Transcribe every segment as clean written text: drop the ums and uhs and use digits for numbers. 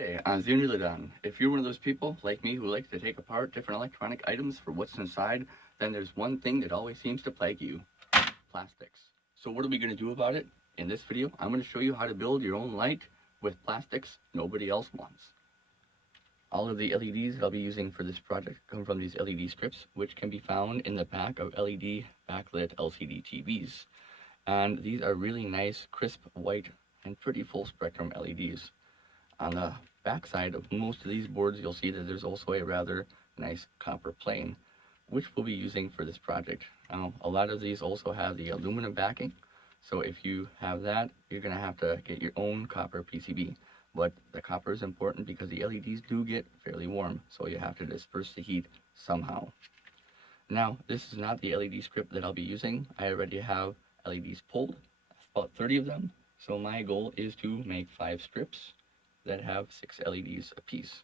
Hey, I'm Zunilidan. If you're one of those people like me who likes to take apart different electronic items for what's inside, then there's one thing that always seems to plague you: plastics. So what are we going to do about it? In this video, I'm going to show you how to build your own light with plastics nobody else wants. All of the LEDs that I'll be using for this project come from these LED strips, which can be found in the back of LED backlit LCD TVs. And these are really nice, crisp, white, and pretty full spectrum LEDs. On the backside of most of these boards, you'll see that there's also a rather nice copper plane, which we'll be using for this project. Now, a lot of these also have the aluminum backing, so if you have that, you're going to have to get your own copper PCB. But the copper is important because the LEDs do get fairly warm, so you have to disperse the heat somehow. Now, this is not the LED strip that I'll be using. I already have LEDs pulled, about 30 of them, so my goal is to make 5 strips that have 6 LEDs apiece.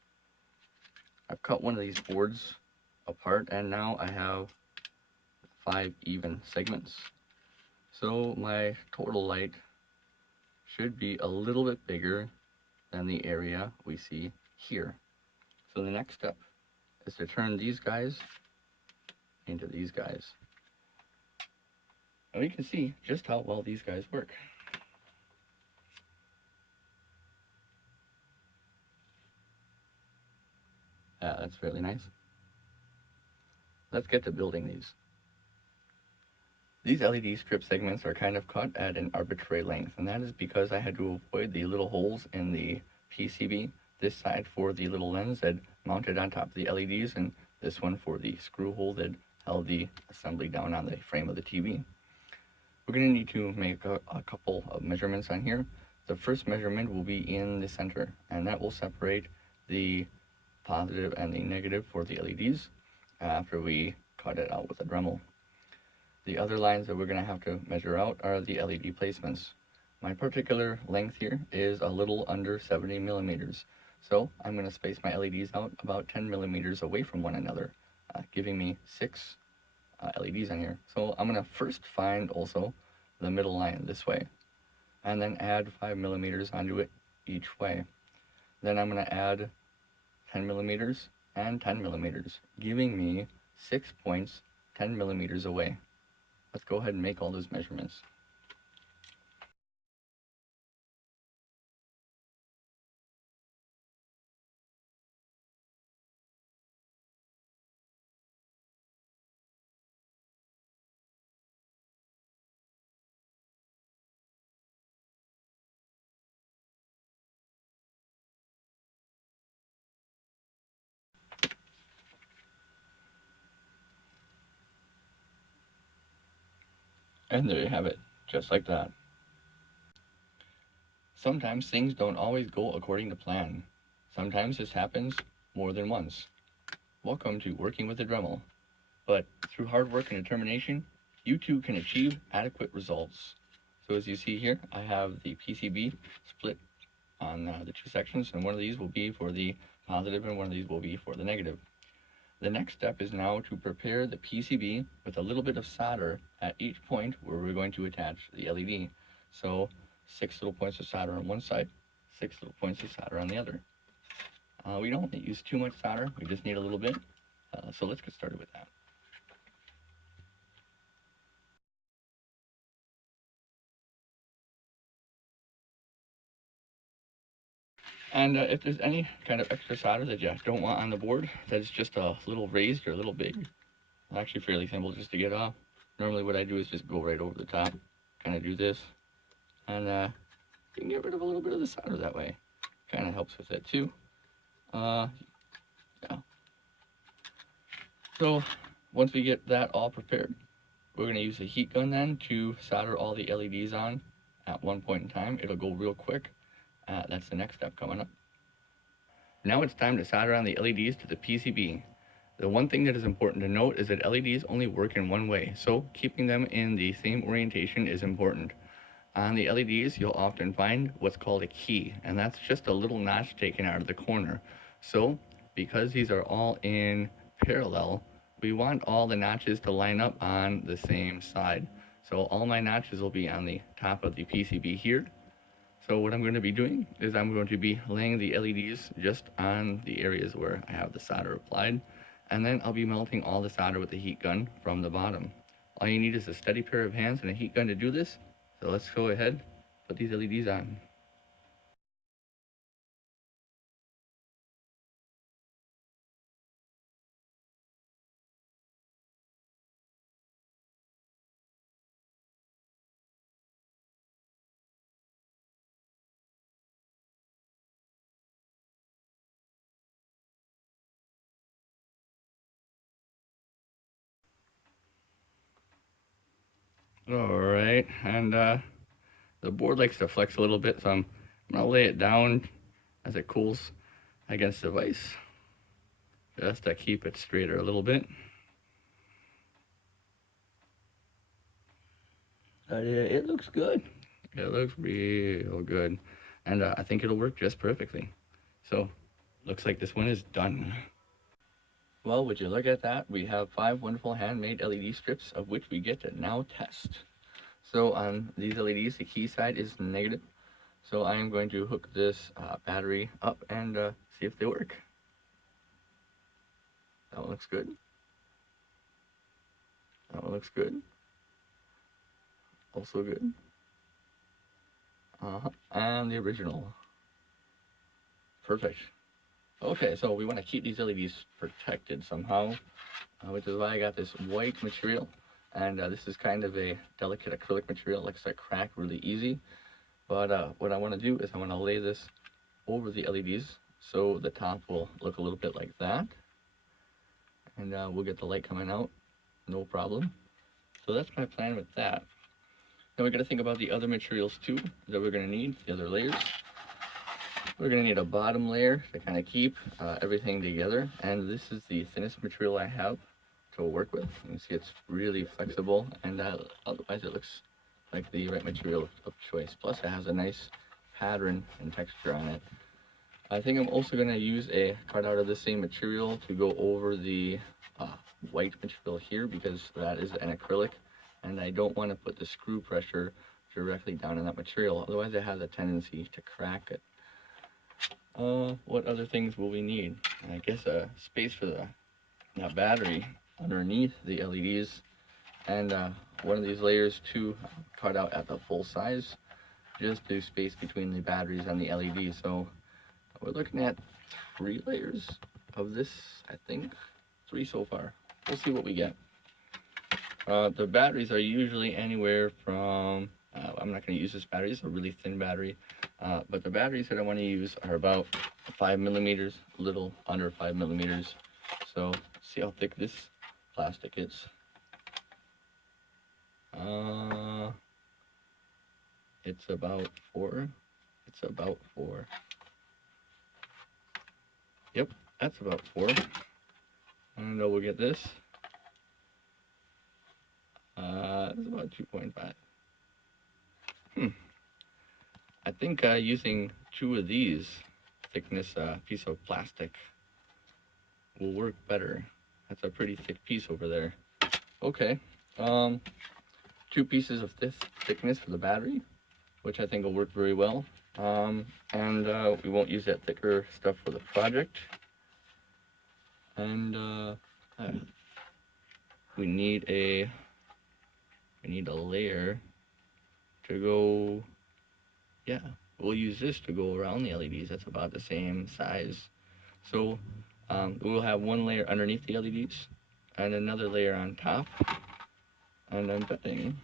I've cut one of these boards apart, and now I have 5 even segments. So my total light should be a little bit bigger than the area we see here. So the next step is to turn these guys into these guys. And we can see just how well these guys work. That's really nice. Let's get to building these. These LED strip segments are kind of cut at an arbitrary length, and that is because I had to avoid the little holes in the PCB, this side for the little lens that mounted on top of the LEDs, and this one for the screw hole that held the assembly down on the frame of the TV. We're going to need to make a couple of measurements on here. The first measurement will be in the center, and that will separate the positive and the negative for the LEDs after we cut it out with a Dremel. The other lines that we're going to have to measure out are the LED placements. My particular length here is a little under 70 millimeters, so I'm going to space my LEDs out about 10 millimeters away from one another, giving me 6 LEDs on here. So I'm going to first find also the middle line this way, and then add 5 millimeters onto it each way. Then I'm going to add 10 millimeters and 10 millimeters, giving me 6 points 10 millimeters away. Let's go ahead and make all those measurements. And there you have it, just like that. Sometimes things don't always go according to plan. Sometimes this happens more than once. Welcome to working with a Dremel. But through hard work and determination, you too can achieve adequate results. So as you see here, I have the PCB split on the 2 sections, and one of these will be for the positive and one of these will be for the negative. The next step is now to prepare the PCB with a little bit of solder at each point where we're going to attach the LED. So 6 little points of solder on one side, 6 little points of solder on the other. We don't use too much solder, we just need a little bit. So let's get started with that. And if there's any kind of extra solder that you don't want on the board, that's just a little raised or a little big, it's actually fairly simple just to get off. Normally what I do is just go right over the top, kind of do this, and you can get rid of a little bit of the solder that way. Kind of helps with it too. Yeah. So once we get that all prepared, we're going to use a heat gun then to solder all the LEDs on at one point in time. It'll go real quick. That's the next step coming up. Now it's time to solder on the LEDs to the PCB. The one thing that is important to note is that LEDs only work in one way, so keeping them in the same orientation is important. On the LEDs, you'll often find what's called a key, and that's just a little notch taken out of the corner. So, because these are all in parallel, we want all the notches to line up on the same side. So all my notches will be on the top of the PCB here. So what I'm going to be doing is I'm going to be laying the LEDs just on the areas where I have the solder applied, and then I'll be melting all the solder with the heat gun from the bottom. All you need is a steady pair of hands and a heat gun to do this. So let's go ahead, put these LEDs on. All right, and the board likes to flex a little bit, so I'm gonna lay it down as it cools against the vise, just to keep it straighter a little bit. It looks good. It looks real good, and I think it'll work just perfectly. So, looks like this one is done. Well, would you look at that? We have 5 wonderful handmade LED strips, of which we get to now test. So on these LEDs, the key side is negative. So I am going to hook this battery up and see if they work. That one looks good. That one looks good. Also good. And the original. Perfect. Okay, so we want to keep these LEDs protected somehow, which is why I got this white material. And this is kind of a delicate acrylic material, likes to crack really easy. But what I want to do is I want to lay this over the LEDs so the top will look a little bit like that. And we'll get the light coming out, no problem. So that's my plan with that. Then we're going to think about the other materials too that we're going to need, the other layers. We're going to need a bottom layer to kind of keep everything together. And this is the thinnest material I have to work with. You can see it's really flexible, and otherwise it looks like the right material of choice. Plus it has a nice pattern and texture on it. I think I'm also going to use a cutout of the same material to go over the white material here, because that is an acrylic, and I don't want to put the screw pressure directly down on that material, otherwise it has a tendency to crack it. What other things will we need? I guess a space for the battery underneath the LEDs, and one of these layers to cut out at the full size, just to space between the batteries and the LED. So we're looking at 3 layers of this, I think. 3 so far. We'll see what we get. The batteries are usually anywhere from, I'm not going to use this battery, it's a really thin battery, but the batteries that I want to use are about 5 millimeters, a little under 5 millimeters. So see how thick this plastic is. It's about 4. It's about 4. Yep, that's about 4. And we'll get this. It's about 2.5. I think using 2 of these thickness piece of plastic will work better. That's a pretty thick piece over there. Okay, 2 pieces of this thickness for the battery, which I think will work very well. And we won't use that thicker stuff for the project. And we need a layer to go. Yeah, we'll use this to go around the LEDs. That's about the same size. So we'll have 1 layer underneath the LEDs and another layer on top. And I'm betting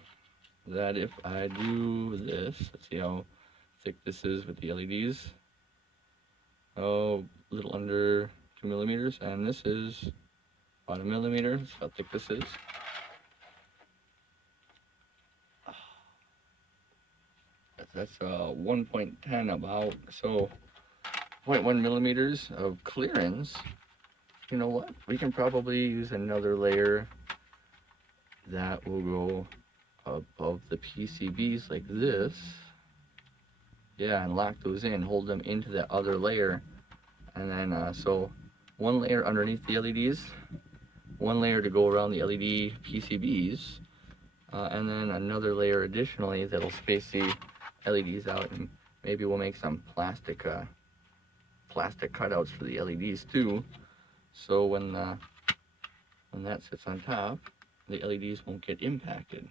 that if I do this, let's see how thick this is with the LEDs. Oh, a little under 2 millimeters, and this is about 1 millimeter. That's how thick this is. That's 1.10 about, so 0.1 millimeters of clearance. You know what? We can probably use another layer that will go above the PCBs like this. Yeah, and lock those in, hold them into the other layer. And then, so 1 layer underneath the LEDs, 1 layer to go around the LED PCBs, and then another layer additionally that'll space the LEDs out and Maybe we'll make some plastic cutouts for the LEDs too, so when that sits on top, the LEDs won't get impacted.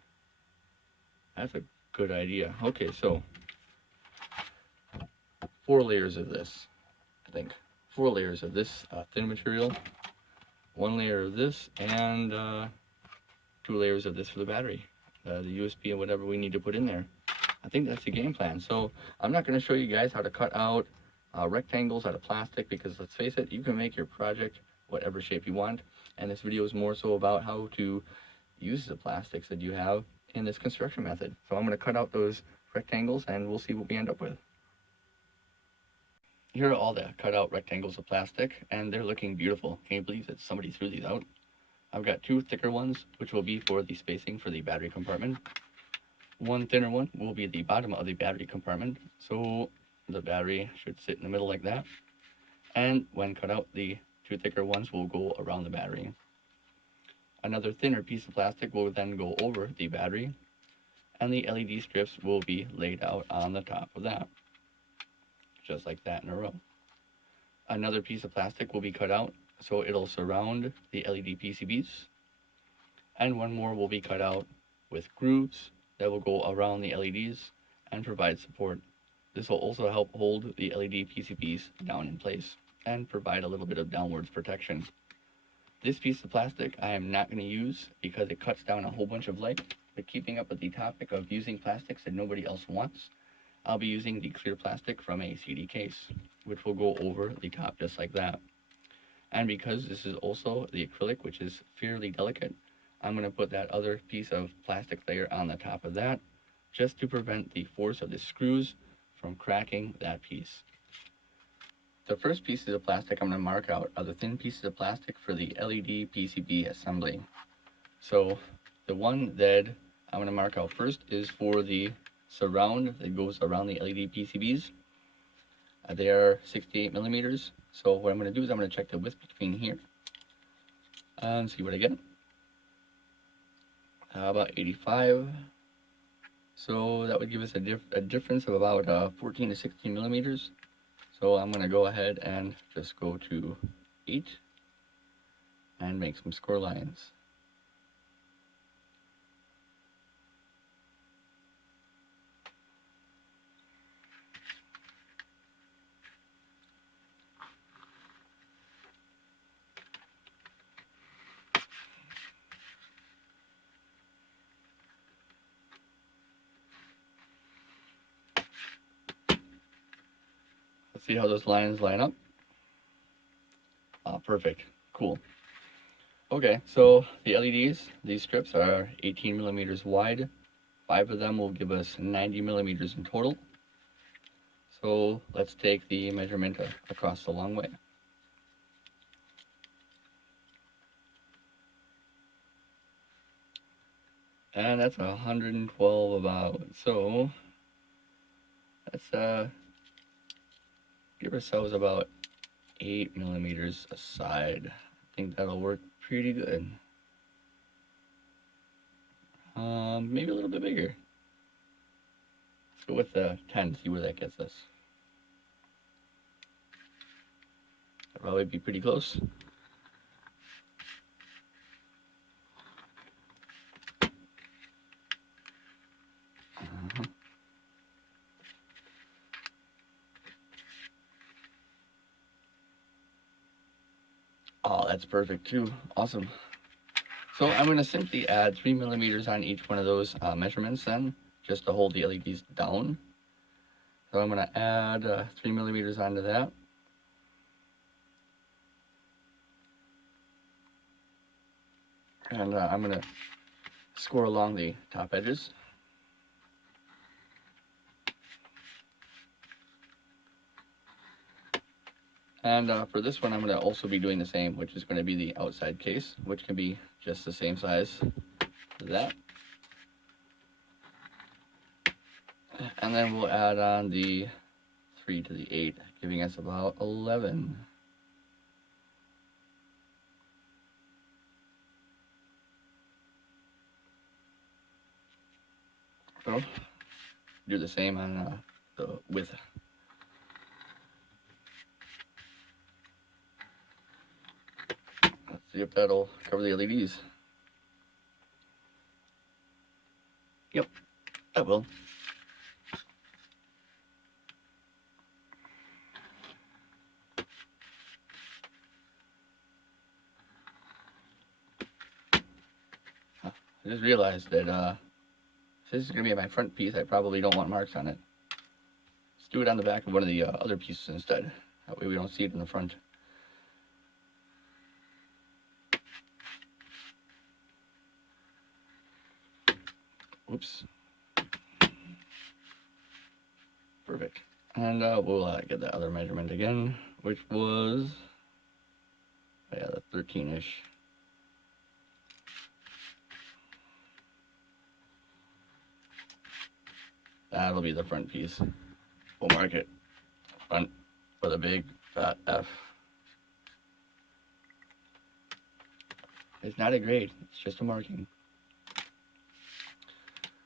That's a good idea. Okay, so 4 layers of this, I think. 4 layers of this thin material, 1 layer of this, and 2 layers of this for the battery, the USB and whatever we need to put in there. I think that's the game plan. So I'm not going to show you guys how to cut out rectangles out of plastic, because let's face it, you can make your project whatever shape you want. And this video is more so about how to use the plastics that you have in this construction method. So I'm going to cut out those rectangles and we'll see what we end up with. Here are all the cut out rectangles of plastic, and they're looking beautiful. Can you believe that somebody threw these out? I've got 2 thicker ones, which will be for the spacing for the battery compartment. 1 thinner one will be the bottom of the battery compartment, so the battery should sit in the middle like that. And when cut out, the 2 thicker ones will go around the battery. Another thinner piece of plastic will then go over the battery, and the LED strips will be laid out on the top of that, just like that in a row. Another piece of plastic will be cut out, so it'll surround the LED PCBs, and 1 more will be cut out with grooves that will go around the LEDs and provide support. This will also help hold the LED PCBs down in place and provide a little bit of downwards protection. This piece of plastic I am not going to use because it cuts down a whole bunch of light, but keeping up with the topic of using plastics that nobody else wants, I'll be using the clear plastic from a CD case, which will go over the top just like that. And because this is also the acrylic, which is fairly delicate, I'm going to put that other piece of plastic layer on the top of that, just to prevent the force of the screws from cracking that piece. The first pieces of plastic I'm going to mark out are the thin pieces of plastic for the LED PCB assembly. So the one that I'm going to mark out first is for the surround that goes around the LED PCBs. They are 68 millimeters. So what I'm going to do is I'm going to check the width between here and see what I get. About 85. So that would give us a difference of about 14 to 16 millimeters. So I'm going to go ahead and just go to 8 and make some score lines. Let's see how those lines line up. Perfect. Cool. Okay, so the LEDs, these strips are 18 millimeters wide. 5 of them will give us 90 millimeters in total. So let's take the measurement across the long way. And that's 112 about. So let's give ourselves about 8 millimeters aside. I think that'll work pretty good. Maybe a little bit bigger. Let's go with 10, see where that gets us. That'll probably be pretty close. Oh, that's perfect too. Awesome. So I'm going to simply add 3 millimeters on each one of those measurements then, just to hold the LEDs down. So I'm going to add 3 millimeters onto that. And I'm going to score along the top edges. And for this one, I'm going to also be doing the same, which is going to be the outside case, which can be just the same size as that. And then we'll add on the 3 to the 8, giving us about 11. So do the same on the width. Let's see if that'll cover the LEDs. Yep, that will. I just realized that if this is going to be my front piece, I probably don't want marks on it. Let's do it on the back of one of the other pieces instead. That way we don't see it in the front. Oops. Perfect. And we'll get that other measurement again, which was, yeah, the 13-ish. That'll be the front piece. We'll mark it front with a big fat F. It's not a grade, it's just a marking.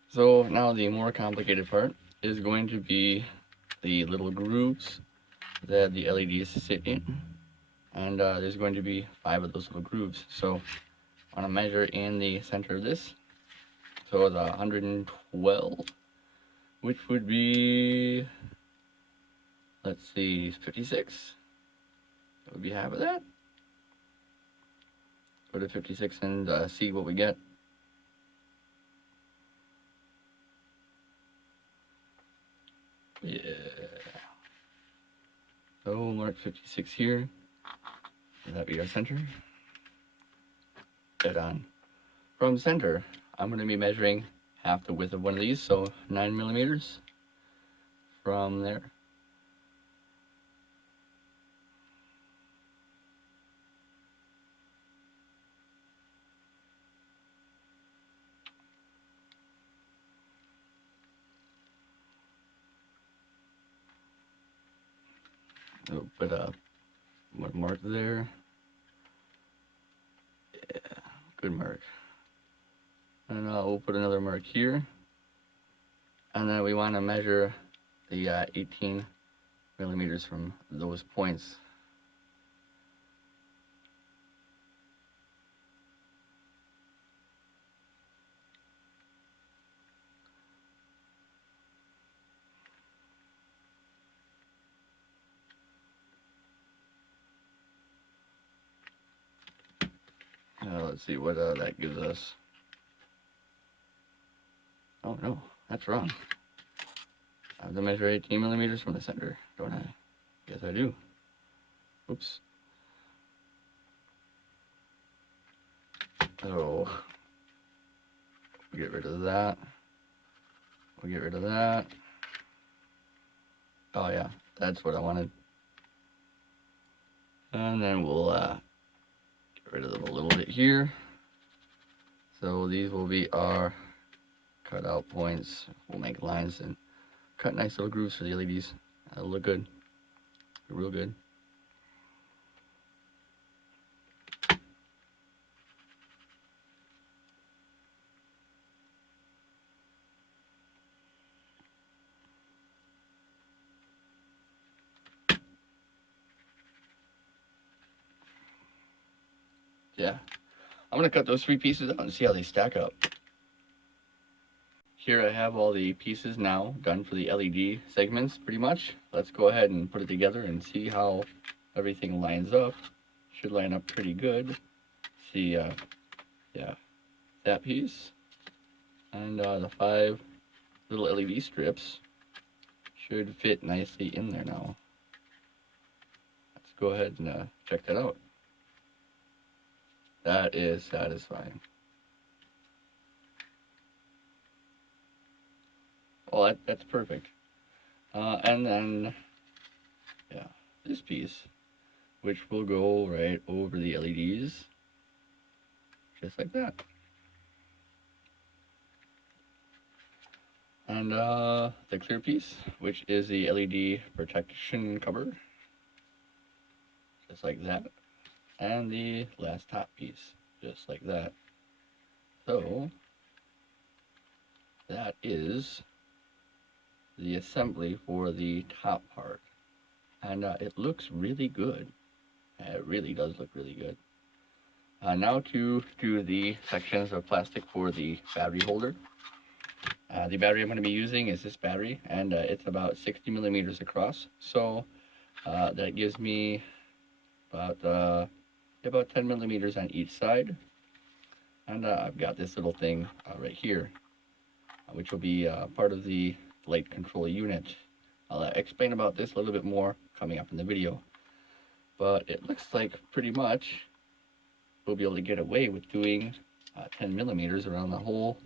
So now the more complicated part is going to be the little grooves that the LEDs sit in. And there's going to be 5 of those little grooves. So I want to measure in the center of this. So the 112, which would be, let's see, 56. That would be half of that. Go to 56 and see what we get. Yeah. So mark 56 here. Will that be our center? Dead on. From center, I'm going to be measuring half the width of one of these, so 9 millimeters from there. We'll put a mark there. Yeah, good mark. And we'll put another mark here. And then we want to measure the 18 millimeters from those points. Let's see what that gives us. Oh no, that's wrong. I have to measure 18 millimeters from the center, don't I? Yes, I do. Oops. So, we'll get rid of that. We'll get rid of that. Oh yeah, that's what I wanted. And then we'll get rid of them a little bit here. So these will be our cutout points. We'll make lines and cut nice little grooves for the LEDs. That'll look good. Real good. Yeah. I'm going to cut those 3 pieces out and see how they stack up. Here I have all the pieces now done for the LED segments pretty much. Let's go ahead and put it together and see how everything lines up. Should line up pretty good. See, yeah, that piece. And the 5 little LED strips should fit nicely in there now. Let's go ahead and check that out. That is satisfying. Well, that's perfect. And then, yeah, this piece, which will go right over the LEDs, just like that. And the clear piece, which is the LED protection cover, just like that. And the last top piece, just like that. So that is the assembly for the top part, and it looks really good. It really does look really good. Now to do the sections of plastic for the battery holder. The battery I'm going to be using is this battery, and it's about 60 millimeters across. So that gives me about 10 millimeters on each side. And I've got this little thing right here, which will be part of the light control unit. I'll explain about this a little bit more coming up in the video. But it looks like pretty much we'll be able to get away with doing 10 millimeters around the whole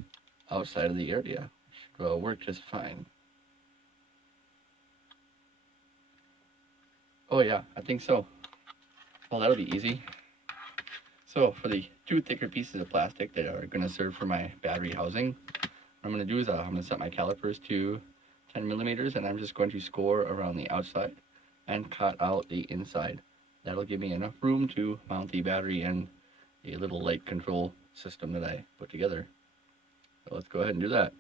outside of the area. Which will work just fine. Oh yeah, I think so. Well, that'll be easy. So for the two thicker pieces of plastic that are going to serve for my battery housing, what I'm going to do is I'm going to set my calipers to 10 millimeters, and I'm just going to score around the outside and cut out the inside. That'll give me enough room to mount the battery and a little light control system that I put together. So let's go ahead and do that.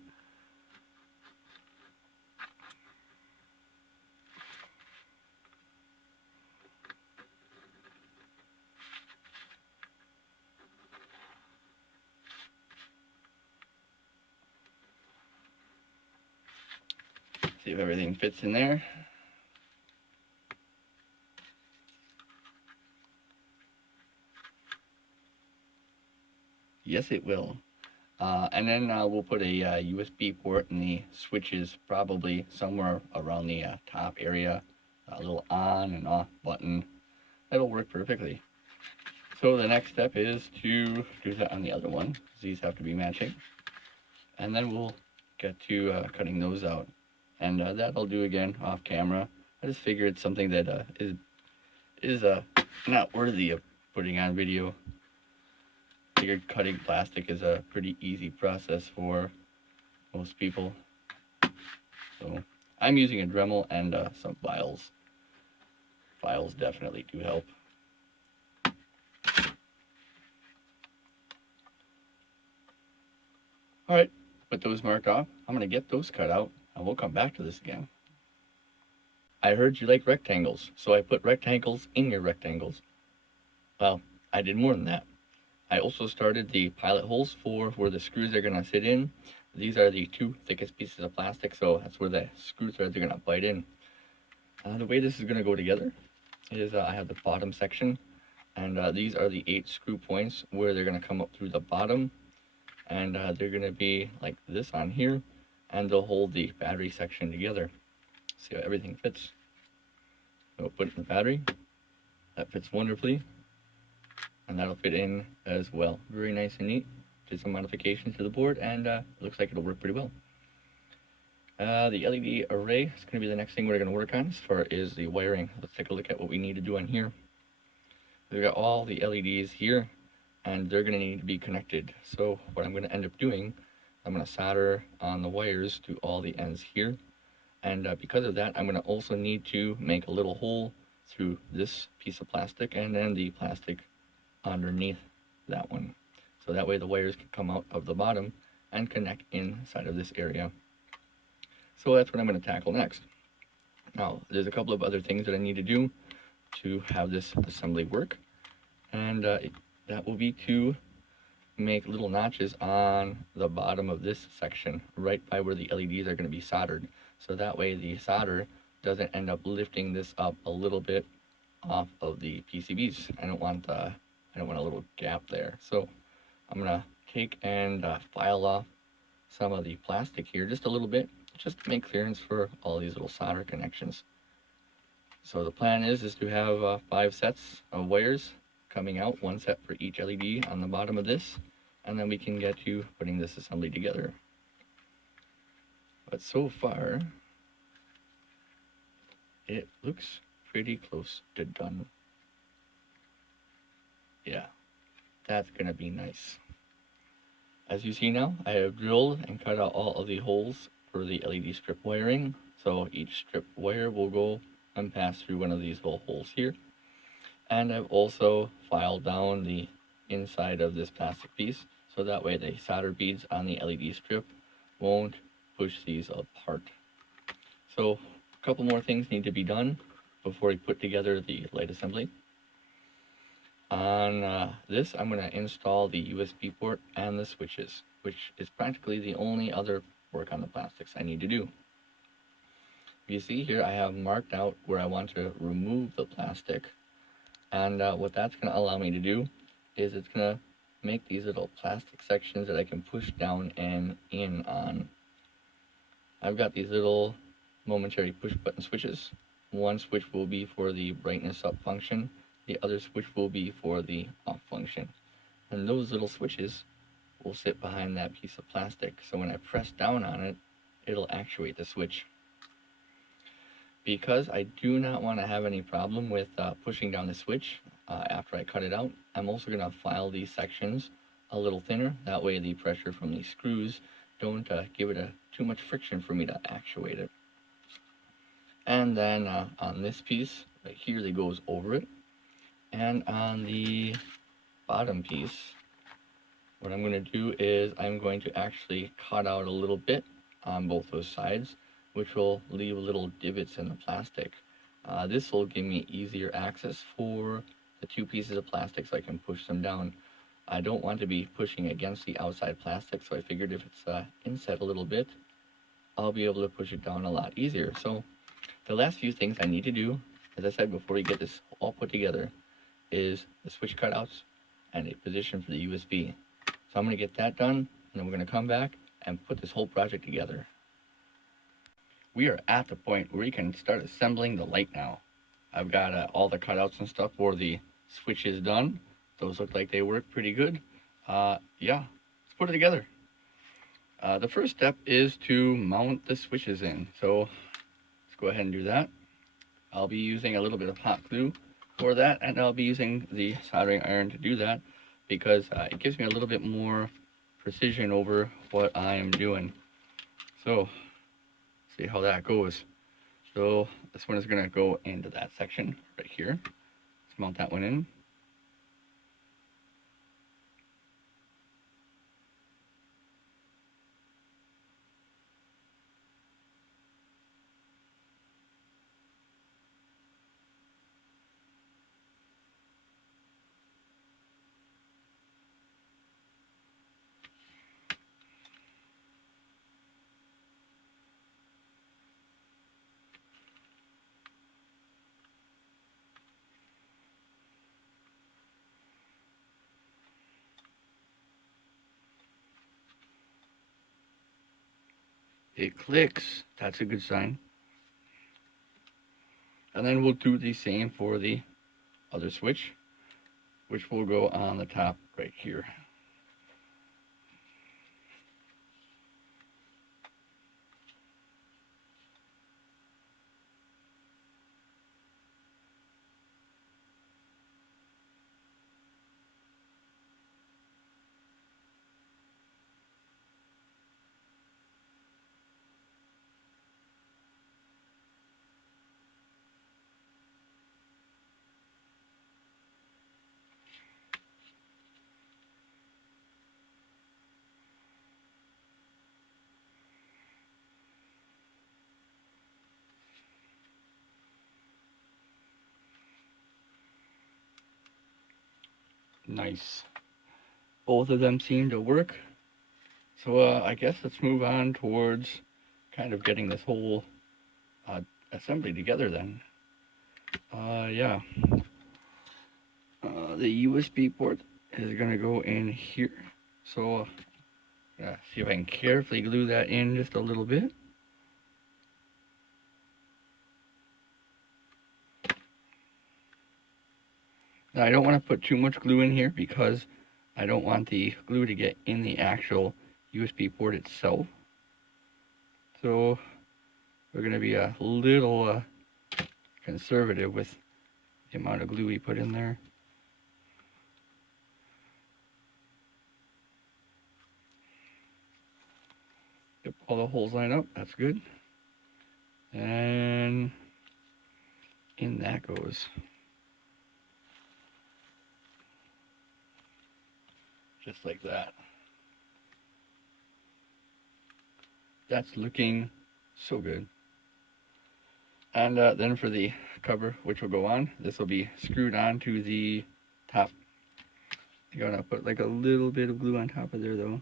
See if everything fits in there. Yes, it will. And then we'll put a USB port in the switches, probably somewhere around the top area, a little on and off button. That'll work perfectly. So the next step is to do that on the other one, because these have to be matching. And then we'll get to cutting those out. And that I'll do again off camera. I just figured it's something that is not worthy of putting on video. Figured cutting plastic is a pretty easy process for most people. So I'm using a Dremel and some files. Files definitely do help. Alright, put those marked off. I'm going to get those cut out, and we'll come back to this again. I heard you like rectangles, so I put rectangles in your rectangles. Well, I did more than that. I also started the pilot holes for where the screws are going to sit in. These are the two thickest pieces of plastic, so that's where the screw threads are going to bite in. The way this is going to go together is I have the bottom section, and these are the 8 screw points where they're going to come up through the bottom, and they're going to be like this on here, and they'll hold the battery section together. See how everything fits. So put it in the battery. That fits wonderfully, and that'll fit in as well. Very nice and neat. Did some modifications to the board, and it looks like it'll work pretty well. The LED array is going to be the next thing we're going to work on as far as the wiring. Let's take a look at what we need to do on here. We've got all the LEDs here, and they're going to need to be connected. So what I'm going to end up doing, I'm going to solder on the wires to all the ends here. And because of that, I'm going to also need to make a little hole through this piece of plastic and then the plastic underneath that one. So that way the wires can come out of the bottom and connect inside of this area. So that's what I'm going to tackle next. Now, there's a couple of other things that I need to do to have this assembly work. And that will be to make little notches on the bottom of this section, right by where the LEDs are going to be soldered. So that way the solder doesn't end up lifting this up a little bit off of the PCBs. I don't want a little gap there. So I'm going to take and file off some of the plastic here just a little bit, just to make clearance for all these little solder connections. So the plan is to have 5 sets of wires coming out, 1 set for each LED on the bottom of this, and then we can get to putting this assembly together. But so far, it looks pretty close to done. Yeah, that's gonna be nice. As you see now, I have drilled and cut out all of the holes for the LED strip wiring. So each strip wire will go and pass through one of these little holes here. And I've also filed down the inside of this plastic piece, so that way the solder beads on the LED strip won't push these apart. So a couple more things need to be done before we put together the light assembly. On this, I'm going to install the USB port and the switches, which is practically the only other work on the plastics I need to do. You see here, I have marked out where I want to remove the plastic, and what that's going to allow me to do is it's going to make these little plastic sections that I can push down and in on. I've got these little momentary push button switches. One switch will be for the brightness up function, the other switch will be for the off function. And those little switches will sit behind that piece of plastic, so when I press down on it, it'll actuate the switch. Because I do not want to have any problem with pushing down the switch after I cut it out, I'm also going to file these sections a little thinner. That way the pressure from these screws don't give it too much friction for me to actuate it. And then on this piece right here that goes over it, and on the bottom piece, what I'm going to do is I'm going to actually cut out a little bit on both those sides, which will leave little divots in the plastic. This will give me easier access for the two pieces of plastic so I can push them down. I don't want to be pushing against the outside plastic, so I figured if it's inset a little bit, I'll be able to push it down a lot easier. So the last few things I need to do, as I said before we get this all put together, is the switch cutouts and a position for the USB. So I'm going to get that done, and then we're going to come back and put this whole project together. We are at the point where we can start assembling the light now. I've got all the cutouts and stuff for the switches done. Those look like they work pretty good. Yeah, let's put it together. The first step is to mount the switches in. So let's go ahead and do that. I'll be using a little bit of hot glue for that, and I'll be using the soldering iron to do that because it gives me a little bit more precision over what I am doing. So see how that goes. So this one is going to go into that section right here. Let's mount that one in. It clicks. That's a good sign. And then we'll do the same for the other switch, which will go on the top right here. Nice. Both of them seem to work. So I guess let's move on towards kind of getting this whole assembly together then. Yeah. The USB port is going to go in here. So see if I can carefully glue that in just a little bit. Now I don't want to put too much glue in here because I don't want the glue to get in the actual USB port itself. So we're going to be a little conservative with the amount of glue we put in there. If all the holes line up, that's good. And in that goes. Just like that. That's looking so good. And then for the cover, which will go on, this will be screwed on to the top. You're gonna put like a little bit of glue on top of there though.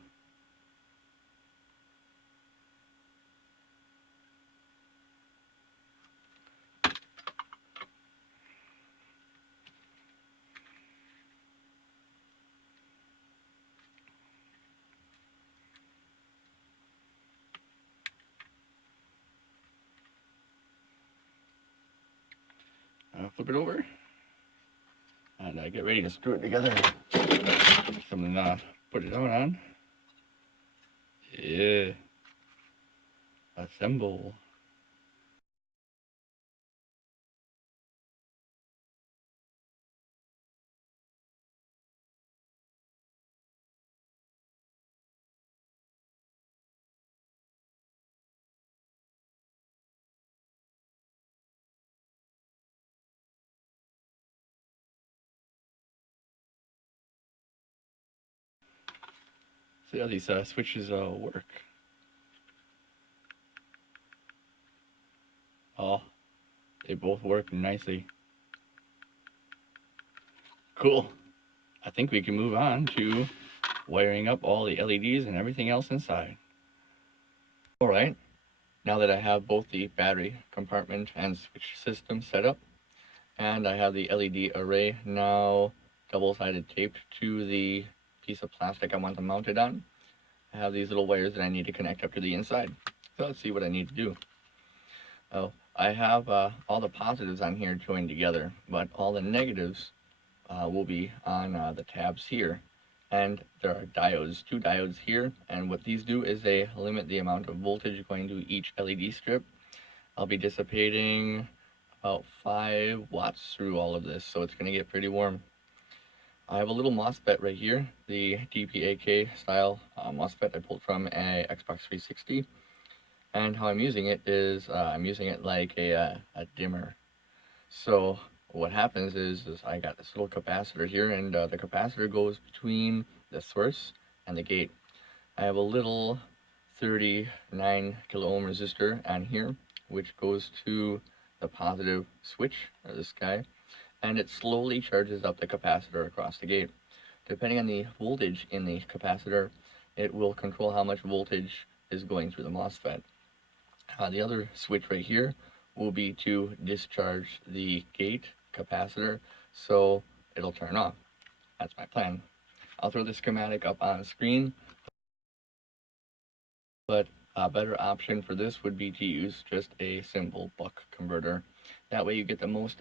Flip it over and get ready to screw it together. So I'm gonna put it on. Yeah. Assemble. See how these switches work. Oh, they both work nicely. Cool. I think we can move on to wiring up all the LEDs and everything else inside. Alright, now that I have both the battery compartment and switch system set up, and I have the LED array now double-sided taped to the piece of plastic I want them mounted on, I have these little wires that I need to connect up to the inside. So let's see what I need to do. Oh, I have all the positives on here joined together, but all the negatives will be on the tabs here. And there are diodes, 2 diodes here, and what these do is they limit the amount of voltage going to each LED strip. I'll be dissipating about 5 watts through all of this, so it's going to get pretty warm. I have a little MOSFET right here, the DPAK style MOSFET I pulled from a Xbox 360, and how I'm using it is I'm using it like a dimmer. So what happens is I got this little capacitor here, and the capacitor goes between the source and the gate. I have a little 39 kilo ohm resistor on here, which goes to the positive switch, or this guy, and it slowly charges up the capacitor across the gate. Depending on the voltage in the capacitor, it will control how much voltage is going through the MOSFET. The other switch right here will be to discharge the gate capacitor, so it'll turn off. That's my plan. I'll throw the schematic up on screen, but a better option for this would be to use just a simple buck converter. That way you get the most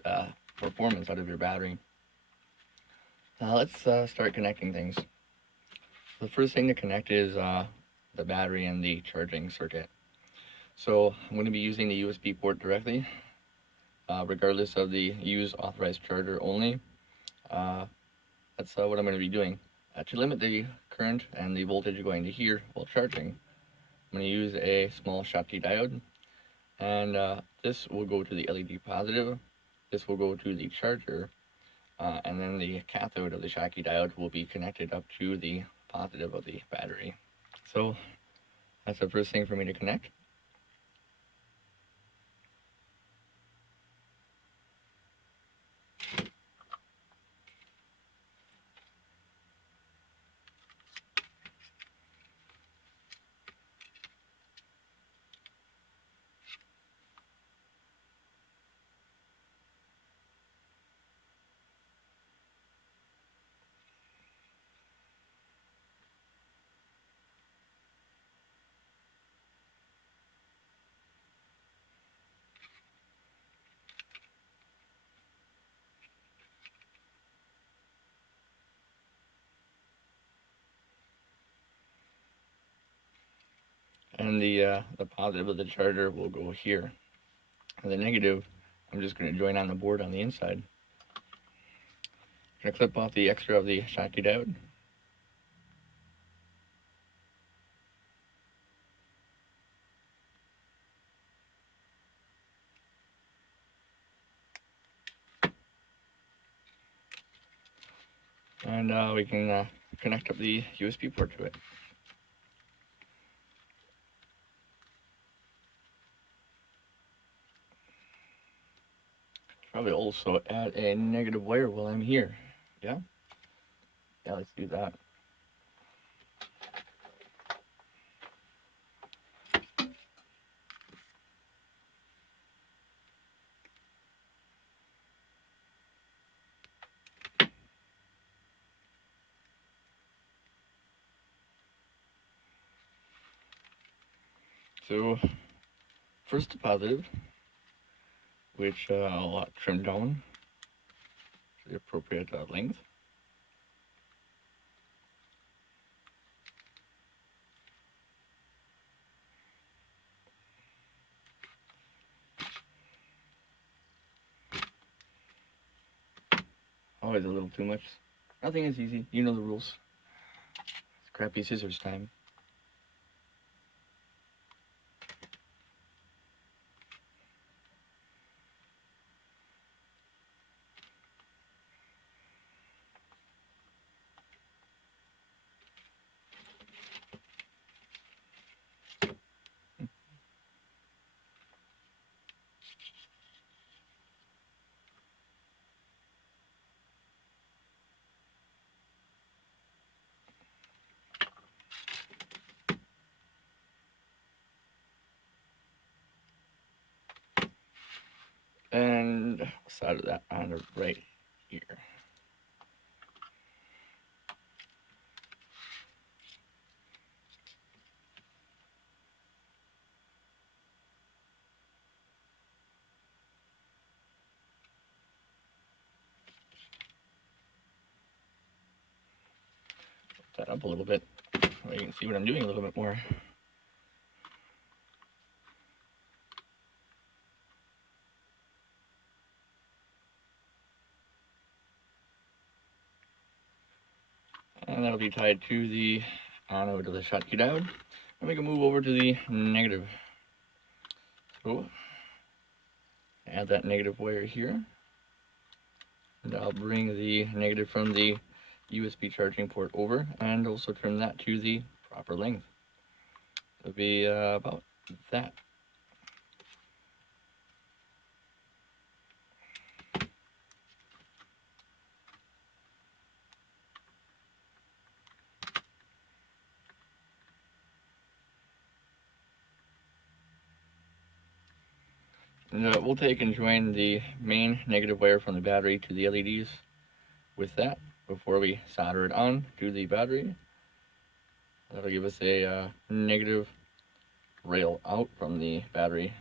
performance out of your battery. Let's start connecting things. The first thing to connect is the battery and the charging circuit. So I'm going to be using the USB port directly, regardless of the use authorized charger only. That's what I'm going to be doing. To limit the current and the voltage going to here while charging, I'm going to use a small Schottky diode, and this will go to the LED positive, this will go to the charger, and then the cathode of the Schottky diode will be connected up to the positive of the battery. So that's the first thing for me to connect. And the positive of the charger will go here. And the negative, I'm just going to join on the board on the inside. I'm going to clip off the extra of the Schottky diode. And we can connect up the USB port to it. also add a negative wire while I'm here. Yeah? Yeah, let's do that. So, first the positive, which I'll trim down to the appropriate length. Always a little too much. Nothing is easy. You know the rules. It's crappy scissors time. And side of that on the right here. That up a little bit so you can see what I'm doing a little bit more. And that'll be tied to the anode of the Schottky diode. And we can move over to the negative. So add that negative wire here. And I'll bring the negative from the USB charging port over and also trim that to the proper length. It'll be about that. And we'll take and join the main negative wire from the battery to the LEDs with that before we solder it on to the battery. That'll give us a negative rail out from the battery.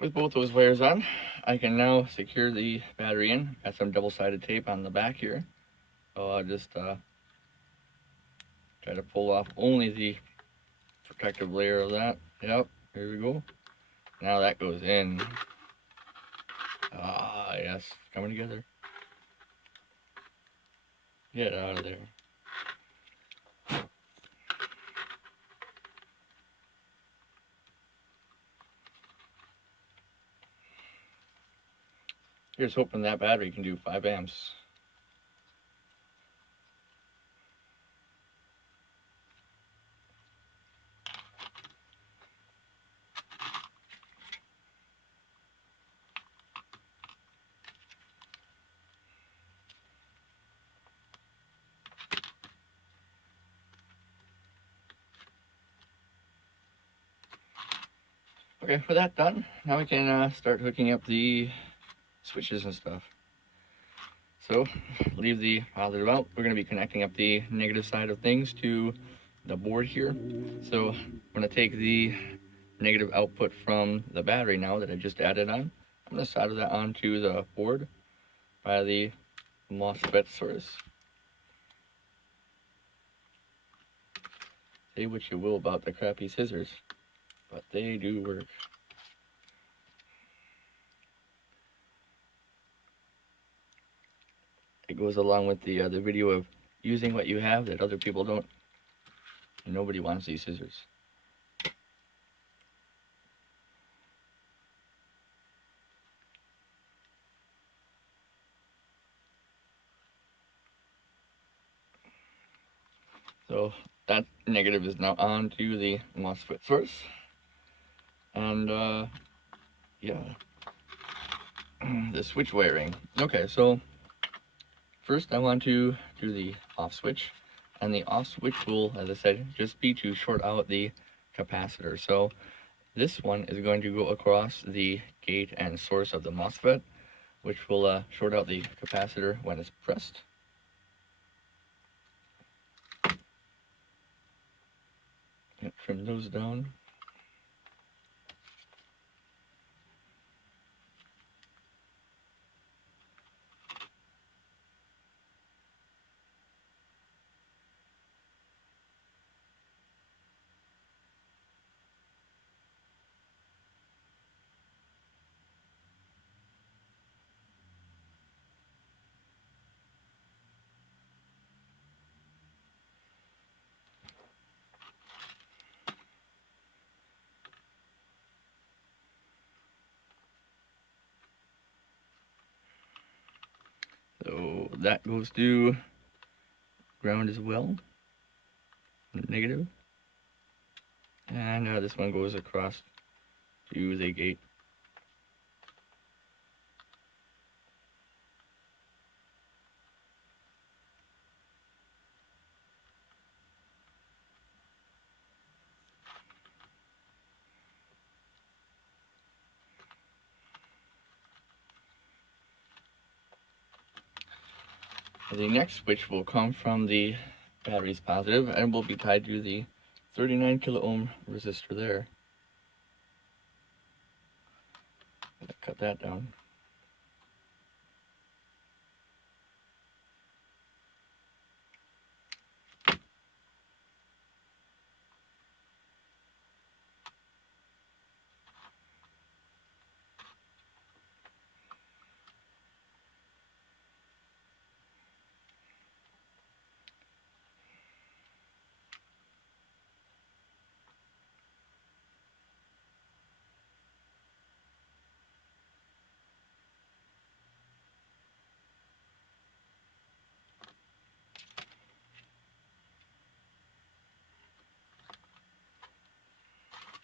With both those wires on, I can now secure the battery in. Got some double-sided tape on the back here. So I'll just try to pull off only the protective layer of that. Yep, here we go. Now that goes in. Ah, yes, coming together. Get out of there. Here's hoping that battery can do 5 amps. Okay, with that done, now we can start hooking up the switches and stuff. So leave the positive out. We're going to be connecting up the negative side of things to the board here. So I'm going to take the negative output from the battery now that I just added on. I'm going to solder that onto the board by the MOSFET source. Say what you will about the crappy scissors, but they do work. It goes along with the video of using what you have that other people don't. And nobody wants these scissors. So that negative is now on to the MOSFET source. And yeah, the switch wiring. Okay, so first I want to do the off switch. And the off switch will, as I said, just be to short out the capacitor. So this one is going to go across the gate and source of the MOSFET, which will short out the capacitor when it's pressed. Trim those down. So that goes to ground as well, negative. And this one goes across to the gate. The next switch will come from the battery's positive and will be tied to the 39 kilo ohm resistor there. Cut that down.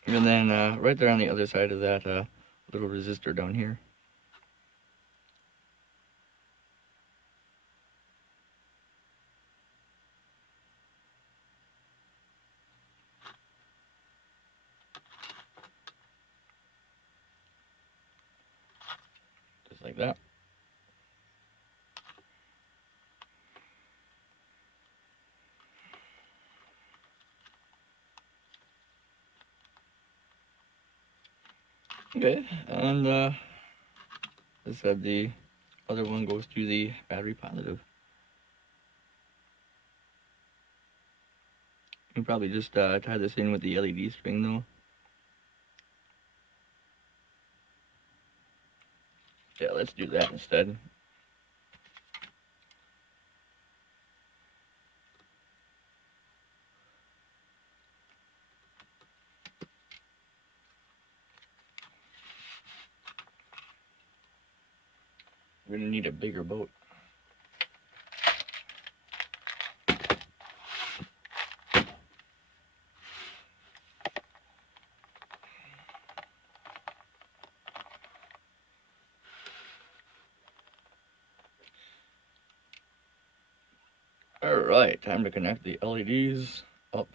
And then right there on the other side of that little resistor down here. Just like that. Okay, and as I said, the other one goes to the battery positive. You can probably just tie this in with the LED string though. Yeah, let's do that instead. We're gonna need a bigger boat. Alright, time to connect the LEDs up.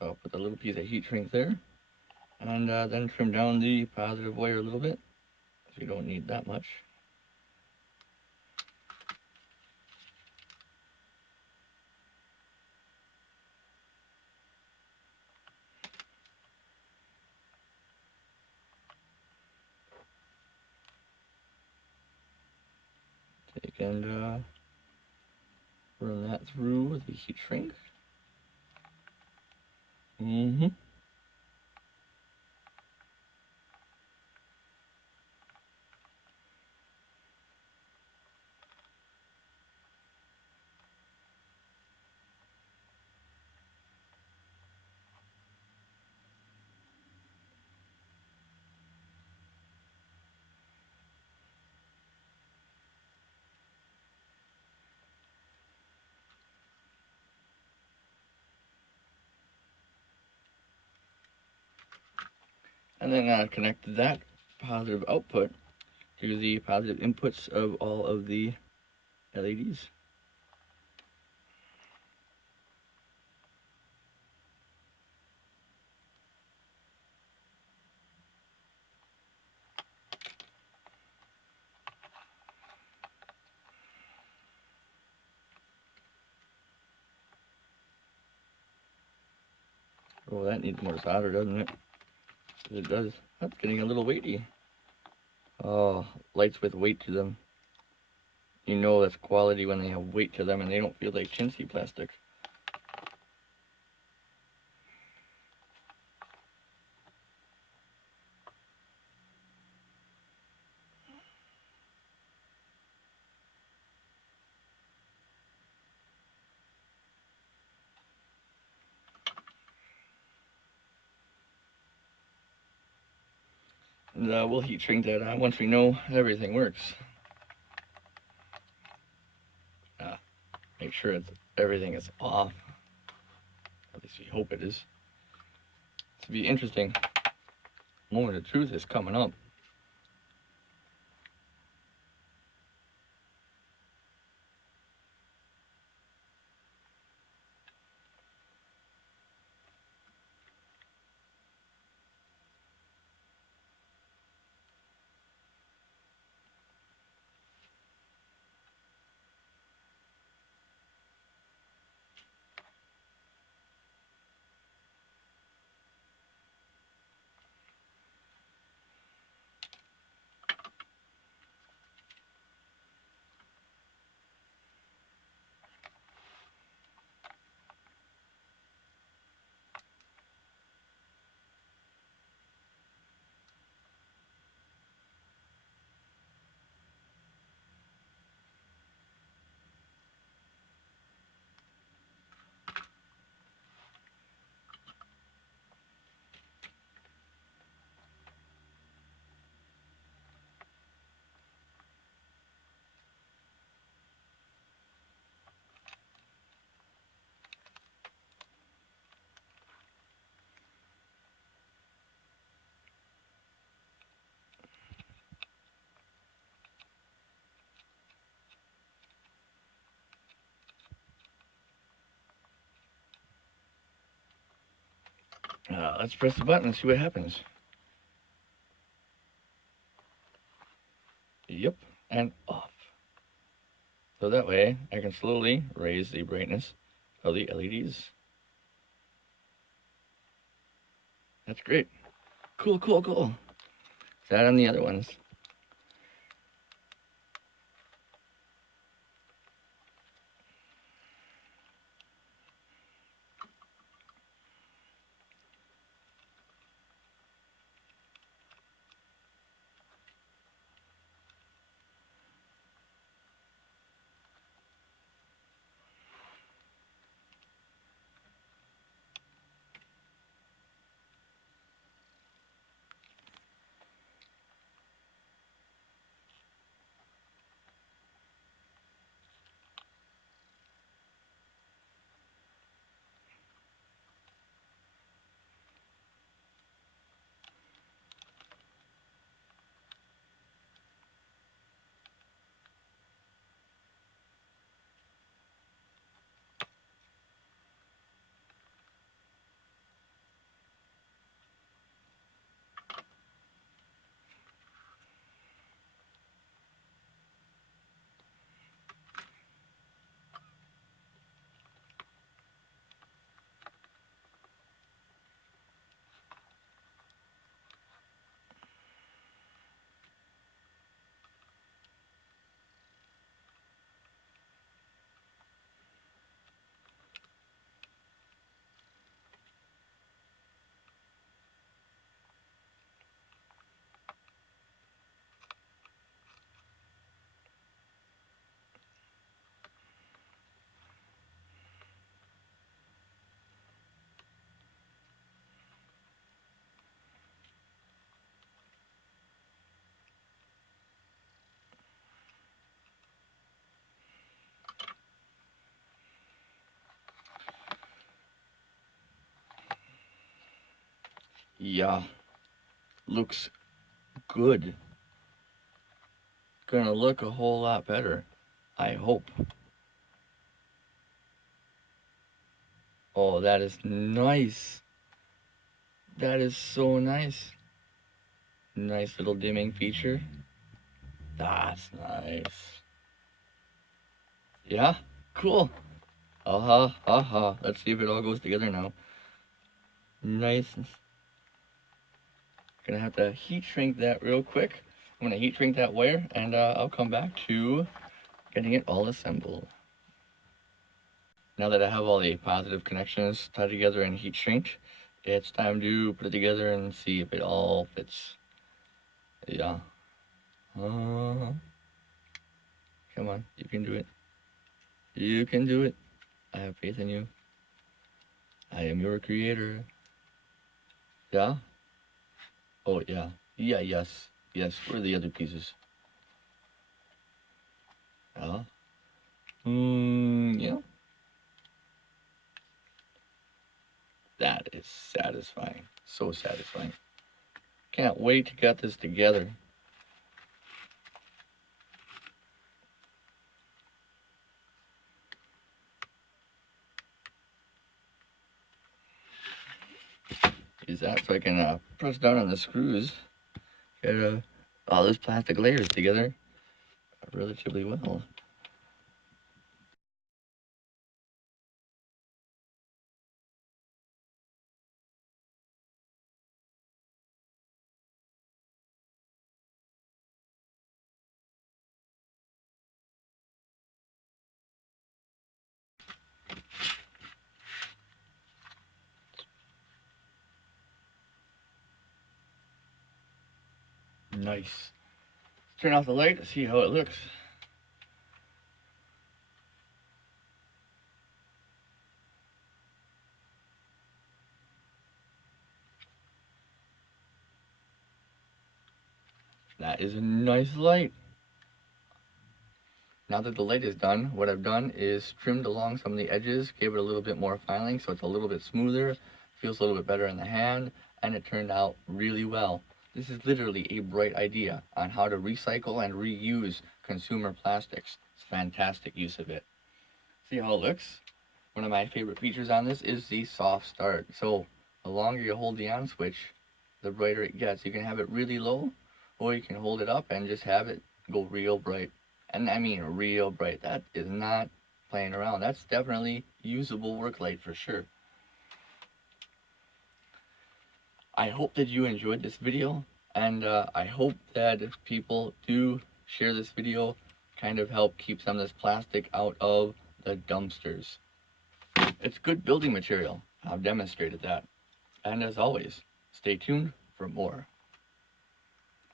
I'll put a little piece of heat shrink there. And then trim down the positive wire a little bit. So you don't need that much. and run that through the heat shrink. And then connect that positive output to the positive inputs of all of the LEDs. Oh, that needs more solder, doesn't it? It does. That's getting a little weighty. Oh, lights with weight to them. You know that's quality when they have weight to them and they don't feel like chintzy plastic. And we'll heat shrink that once we know everything works. Make sure everything is off. At least we hope it is. It's be interesting. Moment of truth is coming up. Let's press the button and see what happens. Yep, and off. So that way I can slowly raise the brightness of the LEDs. That's great. Cool, cool, cool. That on the other ones. Yeah, looks good. Gonna look a whole lot better, I hope. Oh, that is nice. That is so nice. Nice little dimming feature. That's nice. Yeah, cool. Aha, aha. Let's see if it all goes together now. Nice. Gonna have to heat shrink that real quick. I'm gonna heat shrink that wire, and I'll come back to getting it all assembled. Now that I have all the positive connections tied together and heat shrinked, it's time to put it together and see if it all fits. Yeah. Uh, Come on, you can do it. You can do it. I have faith in you. I am your creator. Yeah? Oh, yeah. Yeah, yes. Yes, where are the other pieces? Yeah? Yeah. That is satisfying. So satisfying. Can't wait to get this together. Use that so I can press down on the screws. Get all those plastic layers together relatively well. Nice. Turn off the light to see how it looks. That is a nice light. Now that the light is done, what I've done is trimmed along some of the edges, gave it a little bit more filing so it's a little bit smoother, feels a little bit better in the hand, and it turned out really well. This is literally a bright idea on how to recycle and reuse consumer plastics. It's a fantastic use of it. See how it looks? One of my favorite features on this is the soft start. So the longer you hold the on switch, the brighter it gets. You can have it really low, or you can hold it up and just have it go real bright. And I mean real bright. That is not playing around. That's definitely usable work light for sure. I hope that you enjoyed this video, and I hope that if people do share this video, kind of help keep some of this plastic out of the dumpsters. It's good building material. I've demonstrated that. And as always, stay tuned for more.